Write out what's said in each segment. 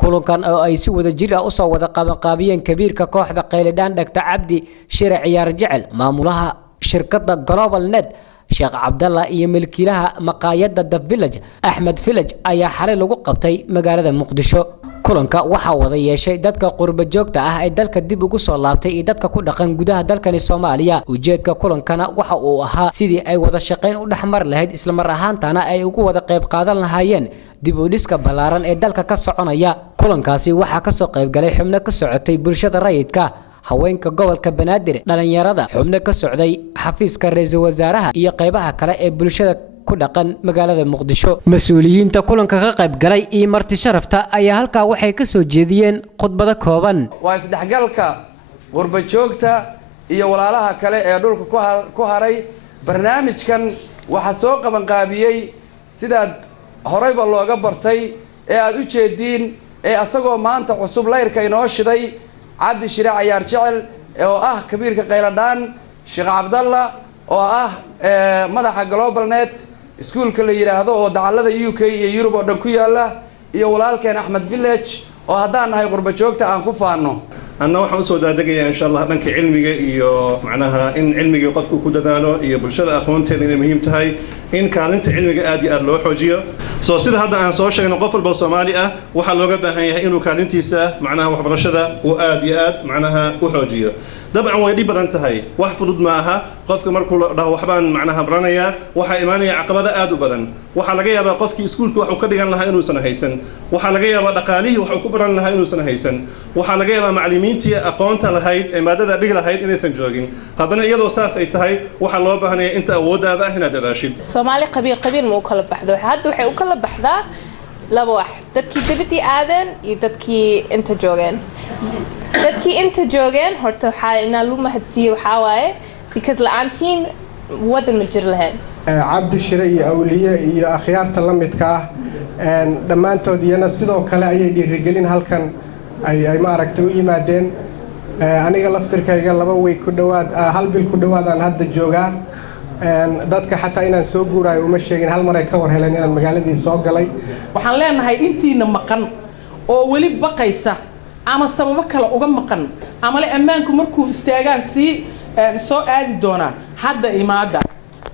kulankan oo ay si wada jir ah u soo wada qabanqaabiyeen kabiirka kooxda Qayladaan Dr. Cabdi Shire Ciyaar Jecel maamulaha shirkadda Global Net Sheekh Cabdalla iyo milkiilaha maqaayadda The Village Ahmed Village ayaa xalay lagu qabtay magaalada Muqdisho kulanka waxa wada yeeshay dadka qurba joogta ah ee dalka dib ugu soo laabtay iyo dadka ku dhaqan gudaha dalkani Soomaaliya ujeedka kulankana waxa uu ahaa sidii ay wada shaqeyn u dhaxmar lahayd isla mar ahaantaana ay ugu wada qayb qaadan lahaayeen dib u dhiska balaaran ee dalka ka soconaya kulankaasi waxa ka soo qayb galay xubno ka socotay bulshada rayidka haweenka gobolka Banaadir dhalinyarada xubno ka socday xafiiska ra'iisul wasaaraha iyo qaybaha kale ee bulshada ku dhaqan magaalada Muqdisho mas'uuliyiinta kulanka ka qayb galay iyo marti sharafta ayaa halka waxay ka soo jeediyeen khudbado kooban waa isdhexgalka qurba joogta iyo walaalaha kale ee dhulka ku haray barnaamijkan waxa soo qaban qaabiyay sidaad horeyba looga bartay ee aad u jeediin ee asagoo maanta cusub leyrka inoo shiday Cabdi Shire Ciyaar Jecel oo ah kabiirka Qayladaan Sheekh Cabdalla oo ah madaxa Global Net iskuulka la yiraahdo oo dacallada UK iyo Europe oo dhan ku yaala iyo walaalkeen Ahmed Village oo haddaan nahay qurba joogta aan ku faano أنا waxaan soo daadagayaa insha Allah dhanka cilmiga iyo macnaha in cilmiga qofku ku dadaalo iyo bulshada aqoonteeda inay muhiim tahay in kaalinta cilmiga aad iyo aad loo xoojiyo soo sida hadda aan soo sheegno qof walba Soomaali ah waxa looga baahan yahay inuu kaalintiisa macnaha waxbarashada uu aad iyo aad macnaha u xoojiyo dabcan way dhib badan tahay wax fudud ma aha qofka markuu dhaho waxbaan macnaha baranaya waxa imaanaya caqabado aad u badan waxa laga yaabaa qofkii iskuulka wax uu ka dhigan lahaa inuu san haysan waxa laga yaabaa dhaqaalihi wax uu ku baran lahaa inuu san haysan waxa laga yaabaa macallimiintii aqoonta lahayd ee maadada dhig lahayd inaysan joogin haddana iyadoo saas ay tahay waxa loo baahan yahay inta awoodaada ah inaad dadaashid Soomaali qabiil ma u kala baxdo hadda waxay u kala baxdaa laba wax dadkii dibadii aadan iyo dadkii inta joogeen dadkii inta joogeen horta waxa inaan lu mahadsiyo waxa waaye because la'aantiin wadan ma jir lahayn Cabdi Shire iyo awliye iyo akhyaarta la midka ah dhamaantood iyana sidoo kale ayay dhiirigelin halkan ay ma aragtay u yimaadeen aniga laftirkayga 2 week ku dhawaad hal bil ku dhawaad aan hadda joogaa dadka xataa inaan soo guurayo uma sheegin hal mar ay ka war heleen inaan magaaladii soo galay waxaan leenahay intiina maqan oo wali baqaysa ama sababo kale uga maqan ama la ammaanku markuu istaagaan si soo aadi doona hadda imaada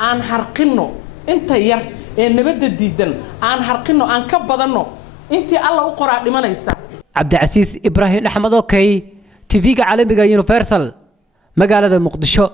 aan harqino inta yar ee nabadda diidan aan harqino aan ka badano intii alla u qoraa dhimanaysa Cabdi Casiis Ibrahim Axmed Okay TV-ga caalamiga Universal magaalada Muqdisho